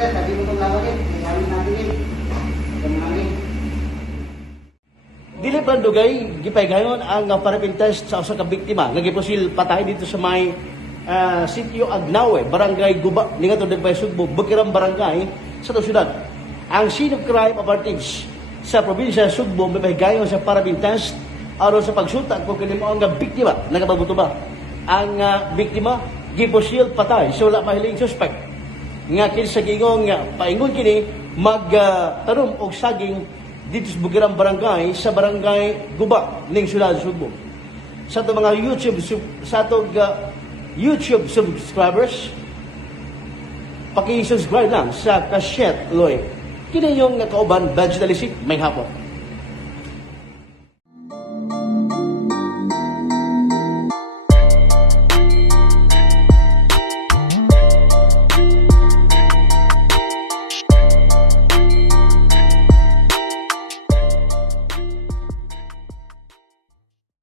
Sabi mo itong lawagin, kailangan natin yun. Dili pa dugay gipaygayon ang parapin test sa usa ka biktima nga giposil patay dito sa may sitio Agnawe, Barangay Guba, Lingato Dagpay Sugbo, Bukirang Barangay sa syudad. Ang scene of crime operatives sa probinsya sa Sugbo may pahigayon sa parapin test aron sa pagsulta kung kanimo ang biktima nagababuto ba. Ang biktima giposil patay so wala mahiling suspect nga kinsa gingong paingon kini magtanom og saging dito sa Bukirang Barangay sa Barangay Guba ning siyudad Sugbo. Sa ato mga YouTube subscribers, paki-subscribe lang sa Kasyet Loy. Kini yung kauban, Badge Dalisik, may hapon.